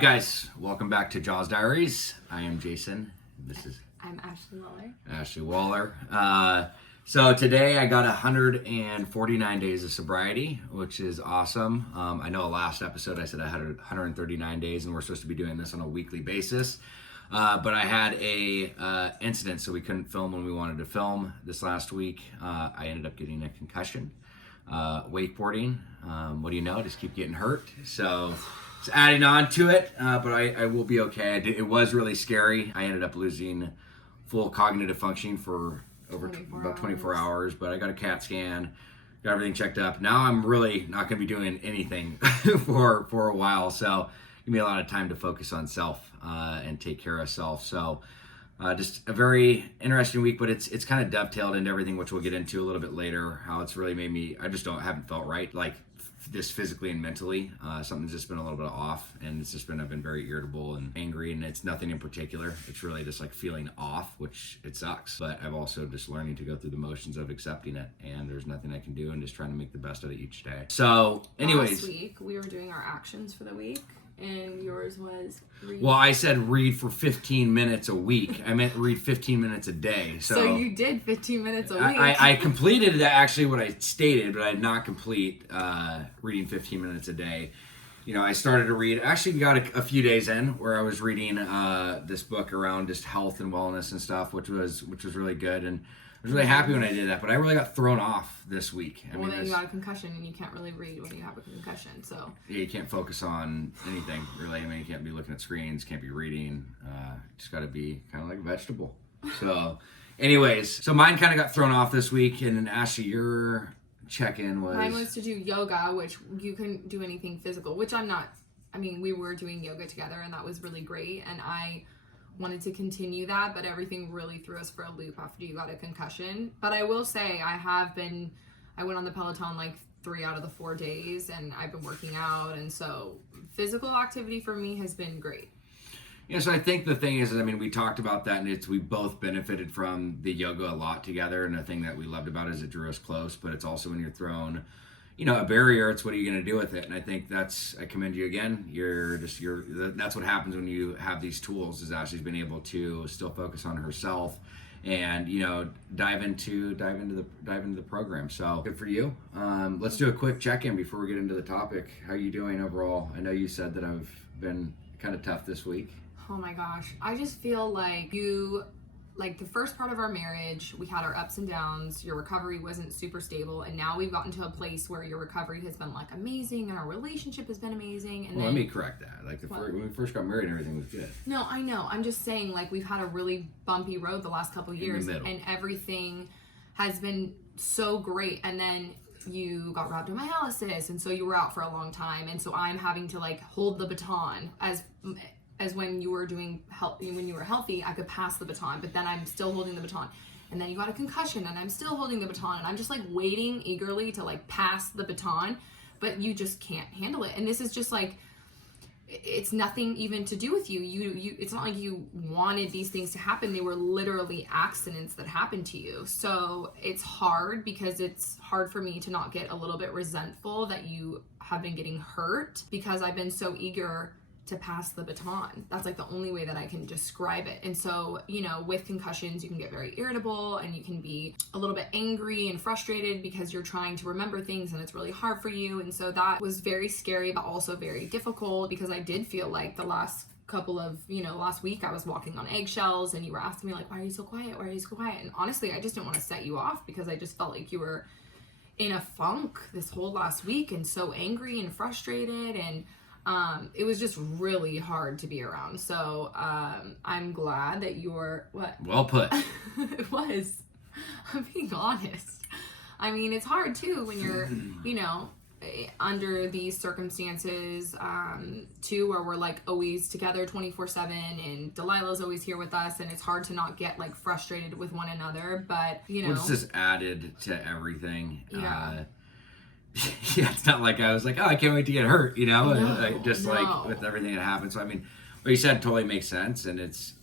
up, guys? Welcome back to JAWS Diaries. I am Jason. I'm Ashley Wahler. Ashley Wahler. So today I got 149 days of sobriety, which is awesome. I know last episode I said I had 139 days, and we're supposed to be doing this on a weekly basis. But I had a incident, so we couldn't film when we wanted to film this last week. I ended up getting a concussion. Wakeboarding. What do you know? Just keep getting hurt. So it's adding on to it, but I will be okay. It was really scary. I ended up losing full cognitive functioning for about 24 hours, but I got a CAT scan, got everything checked up. Now I'm really not going to be doing anything for a while, so give me a lot of time to focus on self and take care of self. So just a very interesting week, but it's kind of dovetailed into everything, which we'll get into a little bit later, how it's really made me, I just haven't felt right, like this physically and mentally. Something's just been a little bit off, and I've been very irritable and angry, and it's nothing in particular. It's really just like feeling off, which it sucks, but I've also just learning to go through the motions of accepting it, and there's nothing I can do, and just trying to make the best of it each day. So anyways. Last week, we were doing our actions for the week, and yours was read. Well, I said read for 15 minutes a week. I meant read 15 minutes a day. So you did 15 minutes a week. I completed that, actually what I stated, but I did not complete reading 15 minutes a day. You know, I started to read, actually got a few days in where I was reading this book around just health and wellness and stuff, which was really good. And I was really happy when I did that, but I really got thrown off this week. Then you got a concussion, and you can't really read when you have a concussion, so. Yeah, you can't focus on anything, really. I mean, you can't be looking at screens, can't be reading. Just got to be kind of like a vegetable. So, anyways, so mine kind of got thrown off this week, and then Ashley, your check-in was... Mine was to do yoga, which you couldn't do anything physical, which I'm not. I mean, we were doing yoga together, and that was really great, and I wanted to continue that, but everything really threw us for a loop after you got a concussion. But I will say I went on the Peloton like 3 out of the 4 days, and I've been working out, and so physical activity for me has been great. Yeah, so I think the thing is, I mean, we talked about that, and we both benefited from the yoga a lot together, and the thing that we loved about it is it drew us close, but it's also when you're thrown, you know, a barrier, it's what are you going to do with it? And I think I commend you again. That's what happens when you have these tools, is Ashley's been able to still focus on herself and, you know, dive into the program. So good for you. Let's do a quick check-in before we get into the topic. How are you doing overall? I know you said that I've been kind of tough this week. Oh my gosh. I just feel like the first part of our marriage, we had our ups and downs. Your recovery wasn't super stable, and now we've gotten to a place where your recovery has been like amazing, and our relationship has been amazing. And let me correct that. Like when we first got married, everything was good. No, I know. I'm just saying, like, we've had a really bumpy road the last couple of years, and everything has been so great. And then you got rhabdomyolysis, and so you were out for a long time, and so I'm having to like hold the baton as when you were when you were healthy, I could pass the baton, but then I'm still holding the baton. And then you got a concussion, and I'm still holding the baton, and I'm just like waiting eagerly to like pass the baton, but you just can't handle it. And this is just like, it's nothing even to do with you. It's not like you wanted these things to happen. They were literally accidents that happened to you. So it's hard, because it's hard for me to not get a little bit resentful that you have been getting hurt, because I've been so eager to pass the baton. That's like the only way that I can describe it. And so, you know, with concussions, you can get very irritable, and you can be a little bit angry and frustrated because you're trying to remember things, and it's really hard for you. And so that was very scary, but also very difficult, because I did feel like the last week I was walking on eggshells, and you were asking me like, why are you so quiet? Why are you so quiet? And honestly, I just didn't want to set you off, because I just felt like you were in a funk this whole last week, and so angry and frustrated, and it was just really hard to be around. So I'm glad that you're well put. It was. I'm being honest. I mean, it's hard too when you're, you know, under these circumstances too, where we're like always together 24/7, and Delilah's always here with us, and it's hard to not get like frustrated with one another. But you know, it's just added to everything. Yeah. Yeah, it's not like I was like, oh, I can't wait to get hurt, you know, No, like with everything that happened. So I mean, what you said totally makes sense, and it's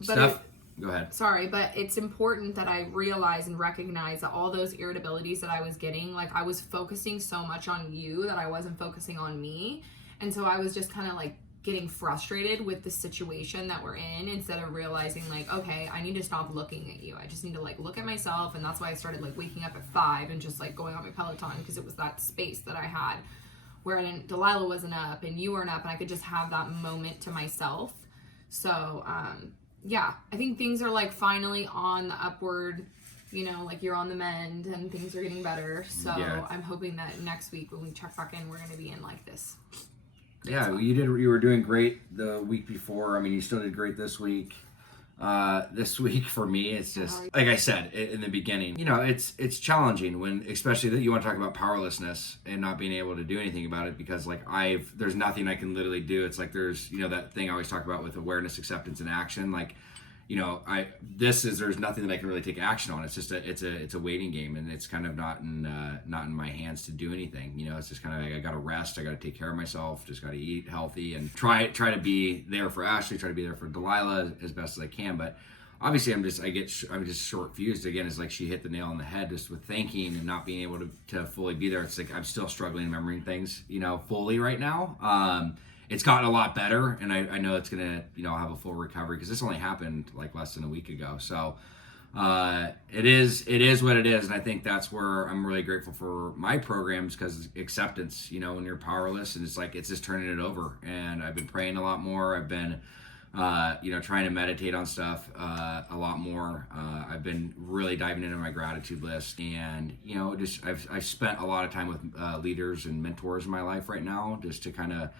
stuff. Go ahead. Sorry, but it's important that I realize and recognize that all those irritabilities that I was getting, like I was focusing so much on you that I wasn't focusing on me, and so I was just kind of like getting frustrated with the situation that we're in, instead of realizing like, okay, I need to stop looking at you. I just need to like look at myself. And that's why I started like waking up at 5 and just like going on my Peloton, because it was that space that I had where Delilah wasn't up and you weren't up, and I could just have that moment to myself. So yeah, I think things are like finally on the upward, you know, like you're on the mend and things are getting better. So I'm hoping that next week when we check back in, we're going to be in like this. Yeah, you were doing great the week before. I mean, you still did great this week. This week for me, it's just like I said in the beginning. You know, it's challenging when, especially that you want to talk about powerlessness and not being able to do anything about it, because like there's nothing I can literally do. It's like there's, you know, that thing I always talk about with awareness, acceptance, and action. Like, you know, there's nothing that I can really take action on. It's just it's a waiting game, and it's kind of not in my hands to do anything. You know, it's just kind of like I got to rest, I got to take care of myself, just got to eat healthy and try to be there for Ashley, try to be there for Delilah as best as I can. But obviously, I'm just short fused again. It's like she hit the nail on the head just with thinking and not being able to fully be there. It's like I'm still struggling remembering things, you know, fully right now. It's gotten a lot better, and I know it's gonna, you know, have a full recovery, because this only happened like less than a week ago. So it is what it is, and I think that's where I'm really grateful for my programs, because acceptance, you know, when you're powerless, and it's like it's just turning it over. And I've been praying a lot more. I've been you know, trying to meditate on stuff a lot more. I've been really diving into my gratitude list, and you know, just I've spent a lot of time with leaders and mentors in my life right now, just to kind of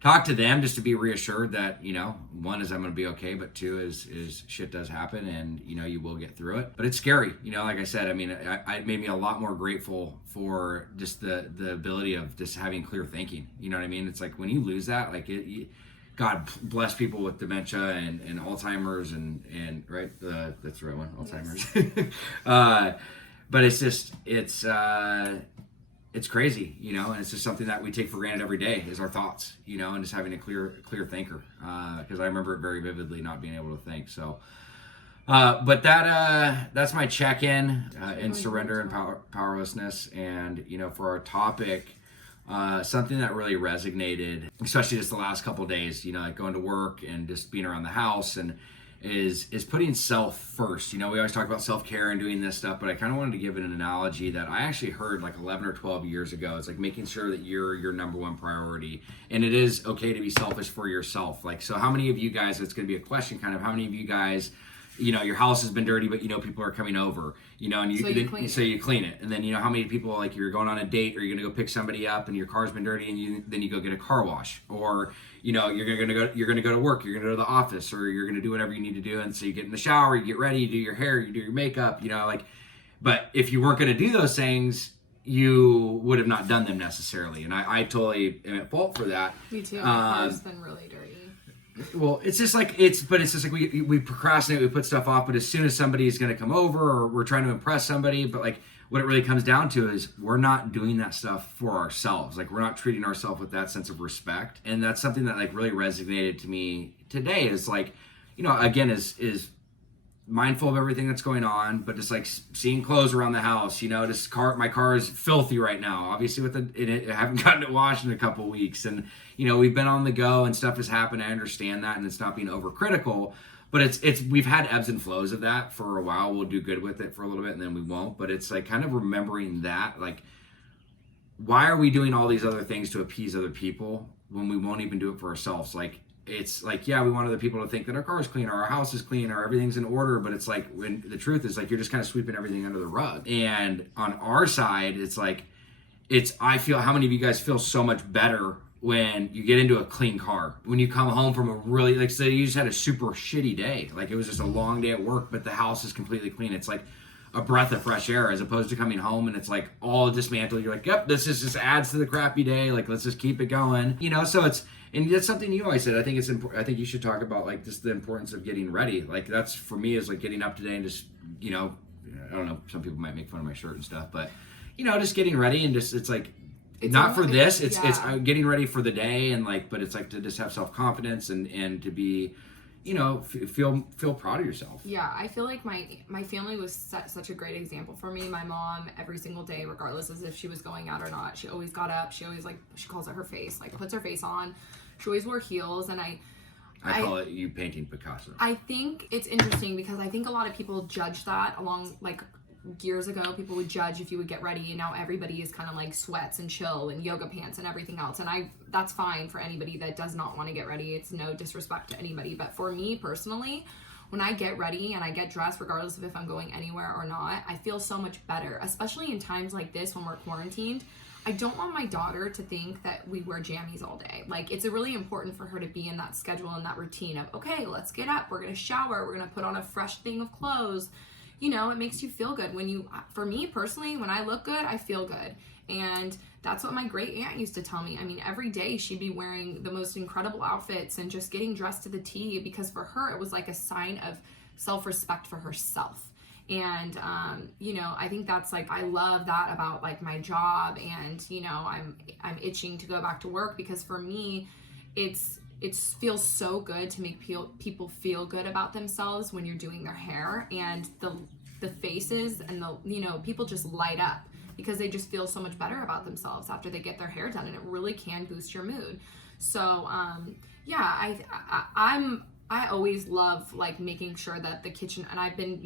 talk to them, just to be reassured that, you know, one is I'm going to be okay, but two is shit does happen, and, you know, you will get through it. But it's scary, you know, like I said. I mean, it made me a lot more grateful for just the ability of just having clear thinking. You know what I mean? It's like when you lose that, like God bless people with dementia and Alzheimer's and right, that's the right one, Alzheimer's. Yes. But it's just it's crazy, you know, and it's just something that we take for granted every day is our thoughts, you know, and just having a clear thinker, because I remember it very vividly, not being able to think. So, but that's my check-in in surrender and powerlessness. And, you know, for our topic, something that really resonated, especially just the last couple of days, you know, like going to work and just being around the house, and is putting self first. You know, we always talk about self-care and doing this stuff, but I kind of wanted to give it an analogy that I actually heard like 11 or 12 years ago. It's like making sure that you're your number one priority, and it is okay to be selfish for yourself. Like, so how many of you guys, it's going to be a question kind of, how many of you guys, you know, your house has been dirty, but you know people are coming over, you know, and you clean it. And then, you know, how many people, like, you're going on a date, or you're gonna go pick somebody up and your car's been dirty, and then you go get a car wash, or, you know, you're gonna go to work, you're gonna go to the office, or you're gonna do whatever you need to do, and so you get in the shower, you get ready, you do your hair, you do your makeup, you know, like. But if you weren't gonna do those things, you would have not done them necessarily, and I totally am at fault for that. Me too. My car's been really dirty. Well, it's just like we procrastinate, we put stuff off, but as soon as somebody is going to come over, or we're trying to impress somebody, but like what it really comes down to is we're not doing that stuff for ourselves. Like, we're not treating ourselves with that sense of respect. And that's something that like really resonated to me today, is like, you know, again, is mindful of everything that's going on, but just like seeing clothes around the house, you know, my car is filthy right now, obviously I haven't gotten it washed in a couple of weeks, and you know, we've been on the go and stuff has happened. I understand that, and it's not being overcritical, but we've had ebbs and flows of that for a while. We'll do good with it for a little bit, and then we won't. But it's like kind of remembering that, like, why are we doing all these other things to appease other people when we won't even do it for ourselves? Like, it's like, yeah, we want other people to think that our car is clean, or our house is clean, or everything's in order, but it's like, when the truth is, like, you're just kind of sweeping everything under the rug. And on our side, it's like, I feel, how many of you guys feel so much better when you get into a clean car, when you come home from a really, like, say you just had a super shitty day, like it was just a long day at work, but the house is completely clean. It's like a breath of fresh air, as opposed to coming home and it's like all dismantled. You're like, yep, this is just adds to the crappy day, like, let's just keep it going, you know. So and that's something you always said. I think it's important. I think you should talk about, like, just the importance of getting ready. Like, that's, for me, is like getting up today and just, you know, I don't know, some people might make fun of my shirt and stuff, but, you know, just getting ready, and just, it's like, it's not for this, it's getting ready for the day, and like, but it's like to just have self-confidence and to be, feel proud of yourself. Yeah, I feel like my family was such a great example for me. My mom, every single day, regardless as if she was going out or not, she always got up. She always, she calls it her face, puts her face on. She always wore heels, and I call it you painting Picasso. I think it's interesting because I think a lot of people judge that along, years ago, people would judge if you would get ready, and now everybody is kind of sweats and chill and yoga pants and everything else. And that's fine for anybody that does not want to get ready. It's no disrespect to anybody. But for me personally, when I get ready and I get dressed, regardless of if I'm going anywhere or not, I feel so much better, especially in times like this when we're quarantined. I don't want my daughter to think that we wear jammies all day. It's really important for her to be in that schedule and that routine of, okay, let's get up, we're going to shower, we're going to put on a fresh thing of clothes. It makes you feel good for me personally, when I look good, I feel good. And that's what my great aunt used to tell me. I mean, every day she'd be wearing the most incredible outfits and just getting dressed to the T, because for her, it was like a sign of self-respect for herself. And, I think that's I love that about my job, and, I'm itching to go back to work, because for me, it feels so good to make people feel good about themselves when you're doing their hair, and the faces and people just light up because they just feel so much better about themselves after they get their hair done, and it really can boost your mood. So I always love making sure that the kitchen, and I've been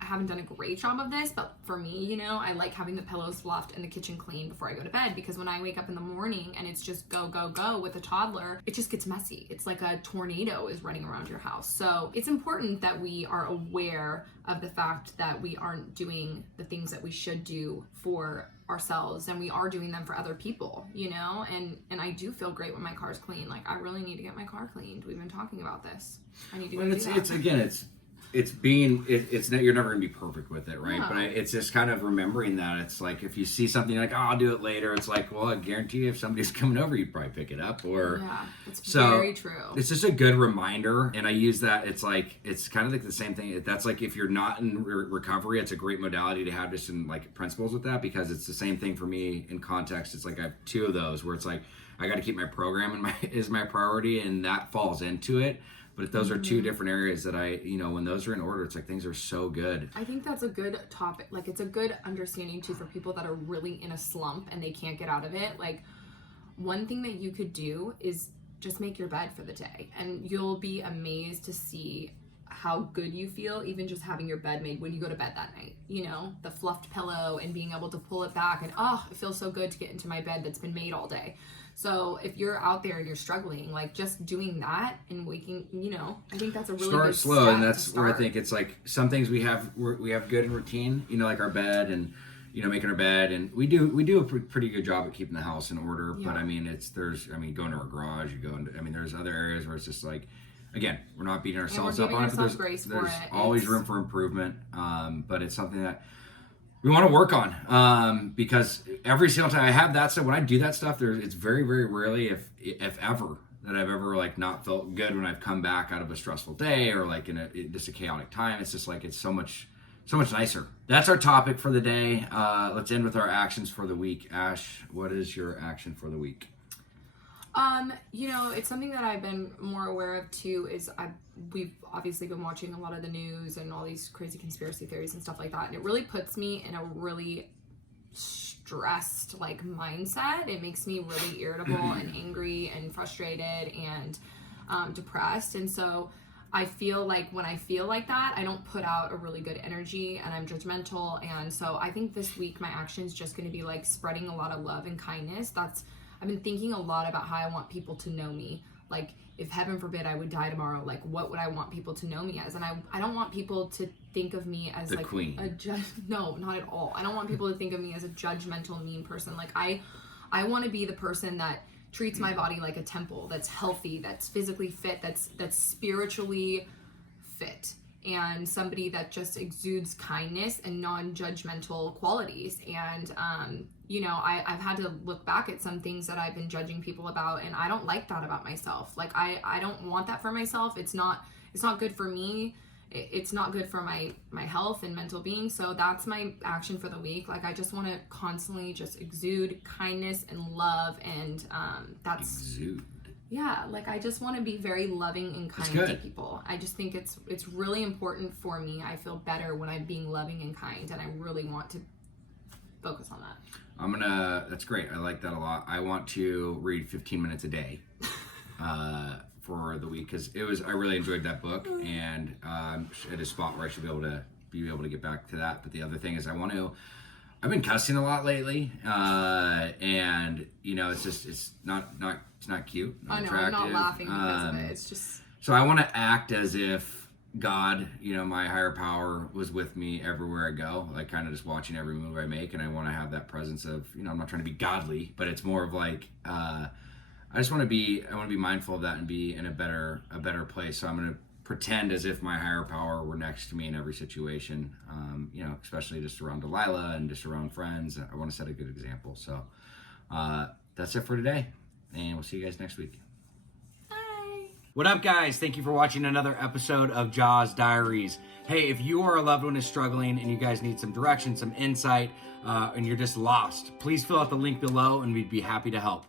I haven't done a great job of this, but for me, I like having the pillows fluffed and the kitchen clean before I go to bed, because when I wake up in the morning and it's just go, go, go with a toddler, it just gets messy. It's like a tornado is running around your house. So it's important that we are aware of the fact that we aren't doing the things that we should do for ourselves, and we are doing them for other people, and I do feel great when my car's clean. I really need to get my car cleaned. We've been talking about this. I need to go do that. You're never gonna be perfect with it, right? No. But it's just kind of remembering that it's if you see something you're I'll do it later, it's well, I guarantee you if somebody's coming over, you'd probably pick it up. It's very true. It's just a good reminder, and I use that. It's kind of the same thing. That's if you're not in recovery, it's a great modality to have, just in principles with that, because it's the same thing for me in context. It's I have two of those where it's I got to keep my program is my priority, and that falls into it. But those are two different areas that when those are in order, it's things are so good. I think that's a good topic. It's a good understanding too for people that are really in a slump and they can't get out of it. One thing that you could do is just make your bed for the day, and you'll be amazed to see how good you feel, even just having your bed made when you go to bed that night. The fluffed pillow and being able to pull it back, and it feels so good to get into my bed that's been made all day. So if you're out there and you're struggling, just doing that and waking, I think that's a really start good slow, step and that's where I think it's some things we have good in routine, our bed and making our bed, and we do a pretty good job at keeping the house in order. Yeah. But going to our garage, there's other areas where it's just again, we're not beating ourselves up on it, but there's always room for improvement. But it's something that we want to work on, because every single time I have that stuff, when I do that stuff, it's very, very rarely, if ever, that I've ever not felt good when I've come back out of a stressful day or in just a chaotic time. It's just it's so much nicer. That's our topic for the day. Let's end with our actions for the week. Ash, what is your action for the week? It's something that I've been more aware of too, is we've obviously been watching a lot of the news and all these crazy conspiracy theories and stuff like that, and it really puts me in a really stressed mindset. It makes me really irritable and angry and frustrated and depressed, and so I feel when I feel like that, I don't put out a really good energy, and I'm judgmental. And so I think this week my action is just going to be spreading a lot of love and kindness. I've been thinking a lot about how I want people to know me. If heaven forbid I would die tomorrow, what would I want people to know me as? And I don't want people to think of me as the queen. No, not at all. I don't want people to think of me as a judgmental, mean person. I want to be the person that treats my body like a temple, that's healthy, that's physically fit, that's spiritually fit, and somebody that just exudes kindness and non-judgmental qualities. And I've had to look back at some things that I've been judging people about, and I don't like that about myself. I don't want that for myself. It's not good for me. It's not good for my health and mental being. So that's my action for the week. I just want to constantly just exude kindness and love, and that's exude. Yeah, like I just want to be very loving and kind to people. I just think it's really important for me. I feel better when I'm being loving and kind, and I really want to focus on that. That's great. I like that a lot. I want to read 15 minutes a day for the week, because I really enjoyed that book, and at a spot where I should be able to get back to that. But the other thing is I've been cussing a lot lately, and it's not cute, not attractive. I'm not laughing because of it. It's just, so I want to act as if God, my higher power, was with me everywhere I go, like kind of just watching every move I make, and I want to have that presence of, I'm not trying to be godly, but it's more of like, I want to be mindful of that and be in a better place. So I'm going to pretend as if my higher power were next to me in every situation, especially just around Delilah and just around friends. I want to set a good example. So that's it for today, and we'll see you guys next week. bye. What up, guys? Thank you for watching another episode of JAWS Diaries. Hey, if you or a loved one is struggling and you guys need some direction, some insight, and you're just lost, please fill out the link below and we'd be happy to help.